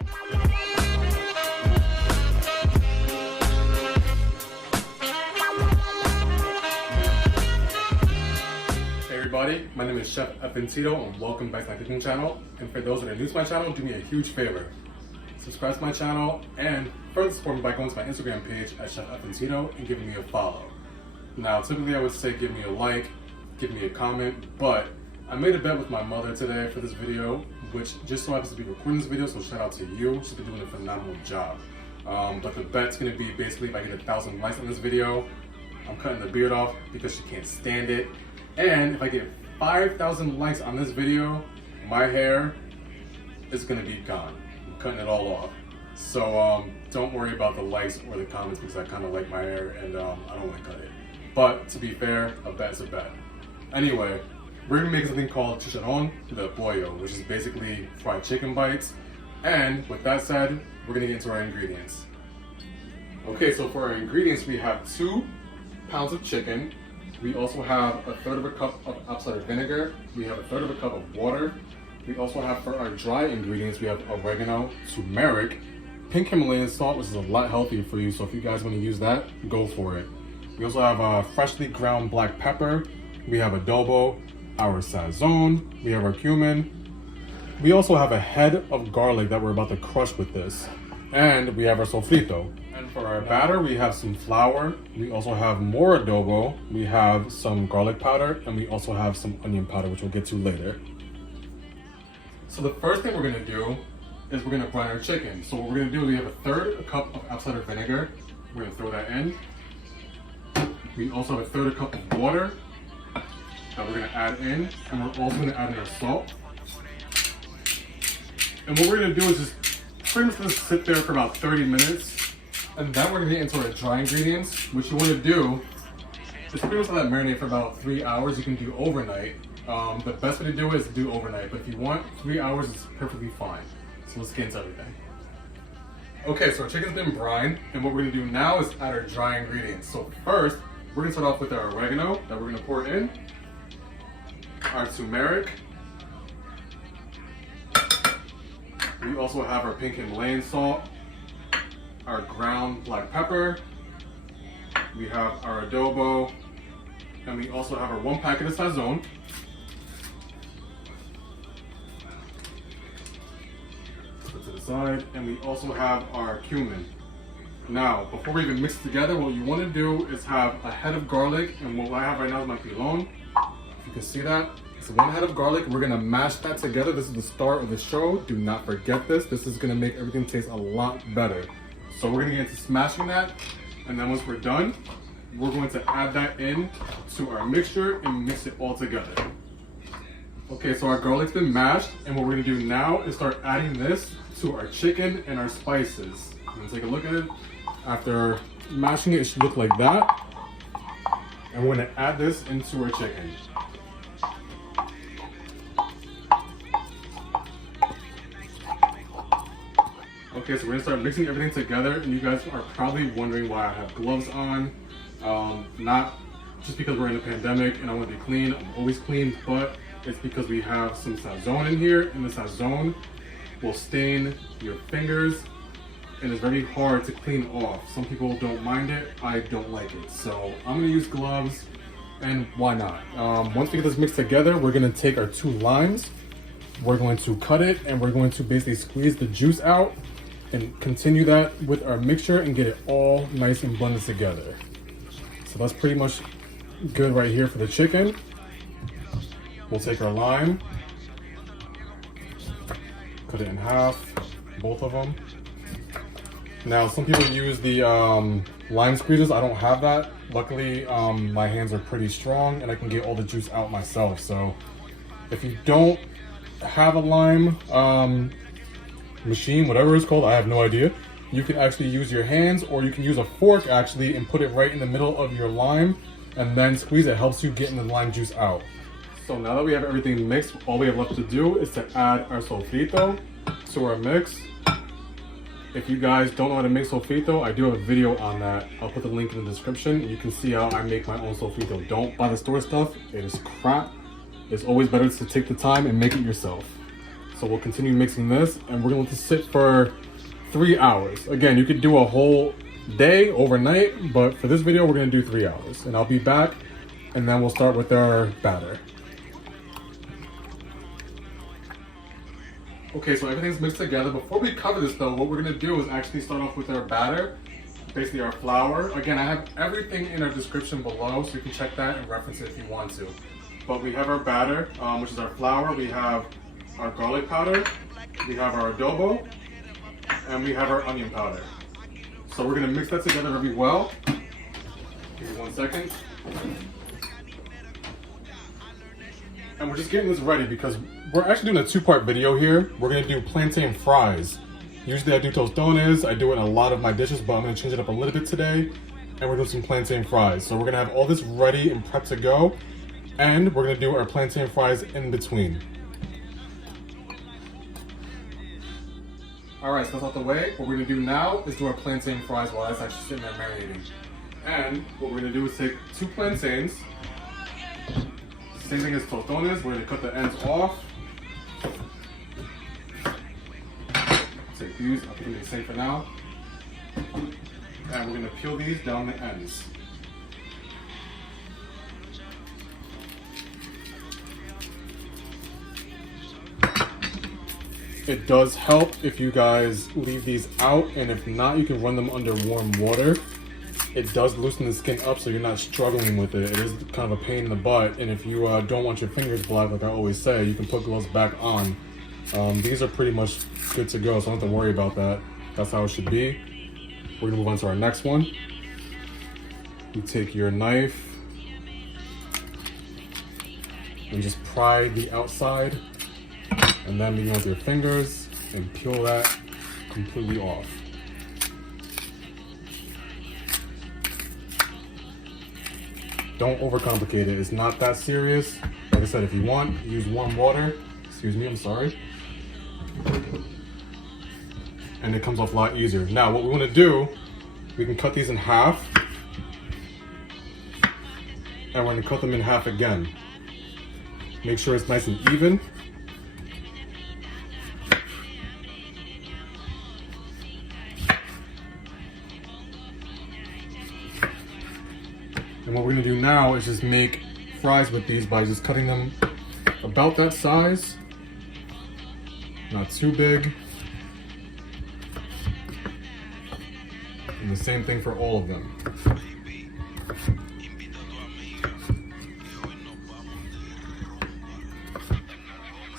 Hey everybody, my name is ChefFnTito and welcome back to my cooking channel. And for those that are new to my channel, do me a huge favor. Subscribe to my channel and further support me by going to my Instagram page at ChefFnTito and giving me a follow. Now, typically I would say give me a like, give me a comment, but I made a bet with my mother today for this video, which just so happens to be recording this video, so shout out to you. She's been doing a phenomenal job. But the bet's gonna be basically if I get 1,000 likes on this video, I'm cutting the beard off because she can't stand it. And if I get 5,000 likes on this video, my hair is gonna be gone. I'm cutting it all off. So don't worry about the likes or the comments because I kind of like my hair and I don't want to cut it. But to be fair, a bet's a bet. Anyway, we're gonna make something called Chicharron De Pollo, which is basically fried chicken bites. And with that said, we're gonna get into our ingredients. Okay, so for our ingredients, we have 2 pounds of chicken. We also have 1/3 of a cup of apple cider vinegar. We have 1/3 of a cup of water. We also have for our dry ingredients, we have oregano, turmeric, pink Himalayan salt, which is a lot healthier for you. So if you guys want to use that, go for it. We also have freshly ground black pepper. We have adobo, our Sazón. We have our cumin. We also have a head of garlic that we're about to crush with this. And we have our sofrito. And for our batter, we have some flour. We also have more adobo. We have some garlic powder, and we also have some onion powder, which we'll get to later. So the first thing we're gonna do is we're gonna brine our chicken. So what we're gonna do is we have 1/3 cup of apple cider vinegar. We're gonna throw that in. We also have 1/3 cup of water that we're gonna add in, and we're also gonna add in our salt. And what we're gonna do is just pretty much just sit there for about 30 minutes, and then we're gonna get into our dry ingredients. What you wanna do is pretty much let that marinate for about 3 hours. You can do overnight. The best way to do it is to do overnight, but if you want 3 hours, it's perfectly fine. So let's get into everything. Okay, so our chicken's been brined, and what we're gonna do now is add our dry ingredients. So first, we're gonna start off with our oregano that we're gonna pour in, our turmeric. We also have our pink Himalayan salt, our ground black pepper, we have our adobo, and we also have our 1 packet of Sazón. Put to the side, and we also have our cumin. Now, before we even mix it together, what you want to do is have a head of garlic, and what I have right now is my pilon. If you can see that. So 1 head of garlic, we're gonna mash that together. This is the start of the show. Do not forget this. This is gonna make everything taste a lot better. So we're gonna get into smashing that. And then once we're done, we're going to add that in to our mixture and mix it all together. Okay, so our garlic's been mashed. And what we're gonna do now is start adding this to our chicken and our spices. I'm gonna take a look at it. After mashing it, it should look like that. And we're gonna add this into our chicken. Okay, so we're gonna start mixing everything together, and you guys are probably wondering why I have gloves on. Not just because we're in a pandemic and I want to be clean. I'm always clean, but it's because we have some Sazón in here, and the Sazón will stain your fingers, and it's very hard to clean off. Some people don't mind it. I don't like it, so I'm gonna use gloves, and why not? Once we get this mixed together, we're gonna take our 2 limes. We're going to cut it, and we're going to basically squeeze the juice out and continue that with our mixture and get it all nice and blended together. So that's pretty much good right here for the chicken. We'll take our lime, cut it in half, both of them. Now some people use the lime squeezers. I don't have that. Luckily, my hands are pretty strong and I can get all the juice out myself. So if you don't have a lime machine, whatever it's called, I have no idea. You can actually use your hands, or you can use a fork actually and put it right in the middle of your lime and then squeeze it. Helps you getting the lime juice out. So now that we have everything mixed, all we have left to do is to add our sofrito to our mix. If you guys don't know how to make sofrito, I do have a video on that. I'll put the link in the description. You can see how I make my own sofrito. Don't buy the store stuff, it is crap. It's always better to take the time and make it yourself. So we'll continue mixing this, and we're going to let this sit for 3 hours. Again, you could do a whole day, overnight, but for this video, we're going to do 3 hours. And I'll be back, and then we'll start with our batter. Okay, so everything's mixed together. Before we cover this though, what we're going to do is actually start off with our batter, basically our flour. Again, I have everything in our description below, so you can check that and reference it if you want to. But we have our batter, which is our flour. We have our garlic powder, we have our adobo, and we have our onion powder. So we're gonna mix that together very well. Give me 1 second. And we're just getting this ready because we're actually doing a 2-part video here. We're gonna do plantain fries. Usually I do tostones, I do it in a lot of my dishes, but I'm gonna change it up a little bit today. And we're doing some plantain fries. So we're gonna have all this ready and prepped to go. And we're gonna do our plantain fries in between. All right, so that's out the way. What we're gonna do now is do our plantain fries while that's actually sitting there marinating. And what we're gonna do is take 2 plantains. Same thing as tostones, we're gonna cut the ends off. Take these, I'll put them in the sink for now. And we're gonna peel these down the ends. It does help if you guys leave these out, and if not, you can run them under warm water. It does loosen the skin up so you're not struggling with it. It is kind of a pain in the butt, and if you don't want your fingers black, like I always say, you can put gloves back on. These are pretty much good to go, so I don't have to worry about that. That's how it should be. We're gonna move on to our next one. You take your knife and just pry the outside, and then begin with your fingers and peel that completely off. Don't overcomplicate it. It's not that serious. Like I said, if you want, use warm water. Excuse me, I'm sorry. And it comes off a lot easier. Now, what we want to do, we can cut these in half. And we're going to cut them in half again. Make sure it's nice and even. And what we're gonna do now is just make fries with these by just cutting them about that size. Not too big. And the same thing for all of them.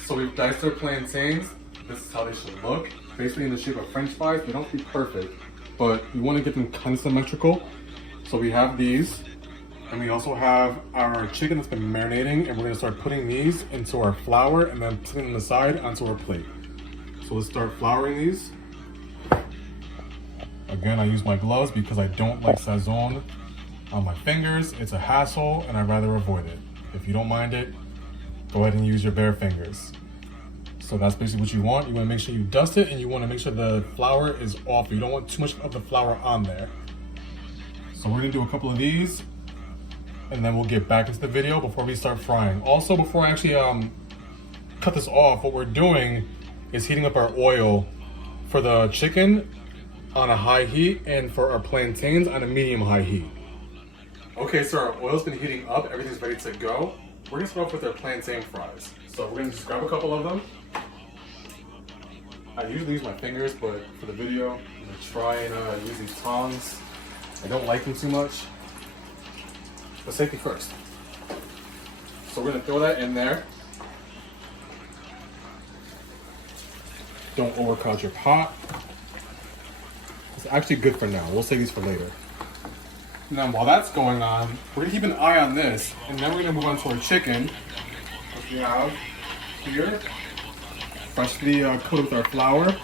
So we've diced our plantains. This is how they should look. Basically in the shape of French fries. They don't have to be perfect, but you want to get them kind of symmetrical. So we have these. And we also have our chicken that's been marinating, and we're gonna start putting these into our flour and then putting them aside onto our plate. So let's start flouring these. Again, I use my gloves because I don't like Sazón on my fingers. It's a hassle and I'd rather avoid it. If you don't mind it, go ahead and use your bare fingers. So that's basically what you want. You wanna make sure you dust it, and you wanna make sure the flour is off. You don't want too much of the flour on there. So we're gonna do a couple of these, and then we'll get back into the video before we start frying. Also, before I actually cut this off, what we're doing is heating up our oil for the chicken on a high heat and for our plantains on a medium-high heat. Okay, so our oil's been heating up, everything's ready to go. We're gonna start off with our plantain fries. So we're gonna just grab a couple of them. I usually use my fingers, but for the video, I'm gonna try and use these tongs. I don't like them too much. But safety first. So we're gonna throw that in there. Don't overcrowd your pot. It's actually good for now. We'll save these for later. Now while that's going on, we're gonna keep an eye on this, and then we're gonna move on to our chicken, which we have here, freshly coated with our flour.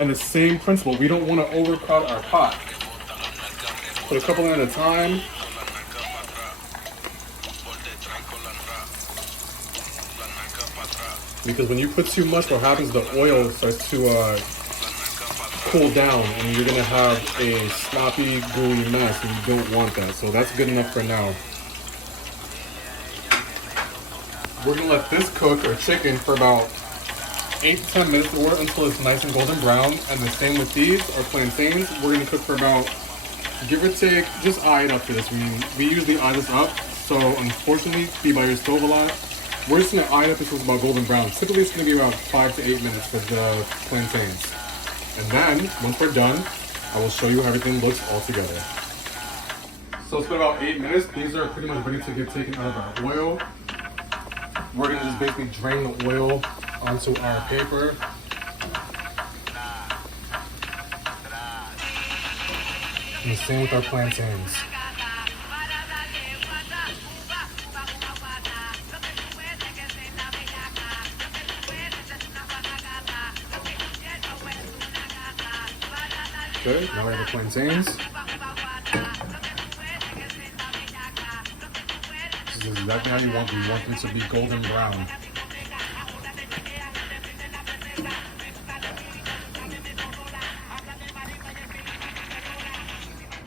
And the same principle, we don't wanna overcrowd our pot. Put a couple in at a time. Because when you put too much, what happens, the oil starts to cool down, and you're gonna have a sloppy, gooey mess, and you don't want that. So that's good enough for now. We're gonna let this cook, our chicken, for about 8 to 10 minutes or until it's nice and golden brown. And the same with these, our plantains. We're gonna cook for about, give or take, just eye it up for this. We usually eye this up, so unfortunately, be by your stove a lot. We're just gonna eye it up until it's about golden brown. Typically, it's gonna be around 5 to 8 minutes for the plantains. And then, once we're done, I will show you how everything looks all together. So it's been about 8 minutes. These are pretty much ready to get taken out of our oil. We're gonna just basically drain the oil onto our paper. And the same with our plantains. Good, now we have the plantains. This is exactly how you want them. You want them to be golden brown.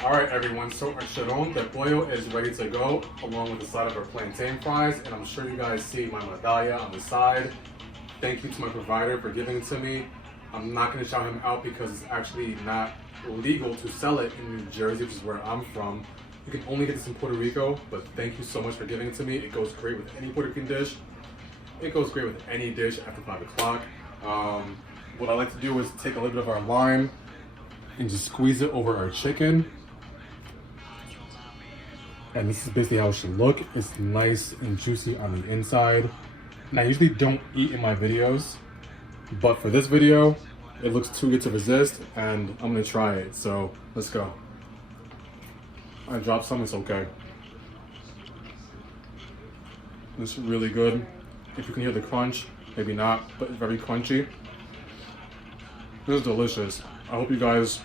Alright everyone, so our Chicharron De Pollo is ready to go, along with the side of our plantain fries, and I'm sure you guys see my medalla on the side. Thank you to my provider for giving it to me. I'm not going to shout him out because it's actually not legal to sell it in New Jersey, which is where I'm from. You can only get this in Puerto Rico, but thank you so much for giving it to me. It goes great with any Puerto Rican dish. It goes great with any dish after 5 o'clock. What I like to do is take a little bit of our lime and just squeeze it over our chicken. And this is basically how it should look. It's nice and juicy on the inside. And I usually don't eat in my videos, but for this video, it looks too good to resist, and I'm gonna try it. So let's go. I dropped some, it's okay. It's really good. If you can hear the crunch, maybe not, but it's very crunchy. This is delicious. I hope you guys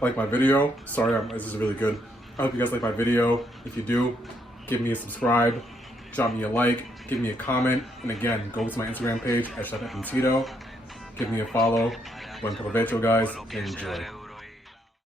like my video. Sorry, this is really good. I hope you guys like my video. If you do, give me a subscribe, drop me a like, give me a comment, and again, go to my Instagram page at ChefFnTito. Give me a follow. Buen provecho, guys. Enjoy.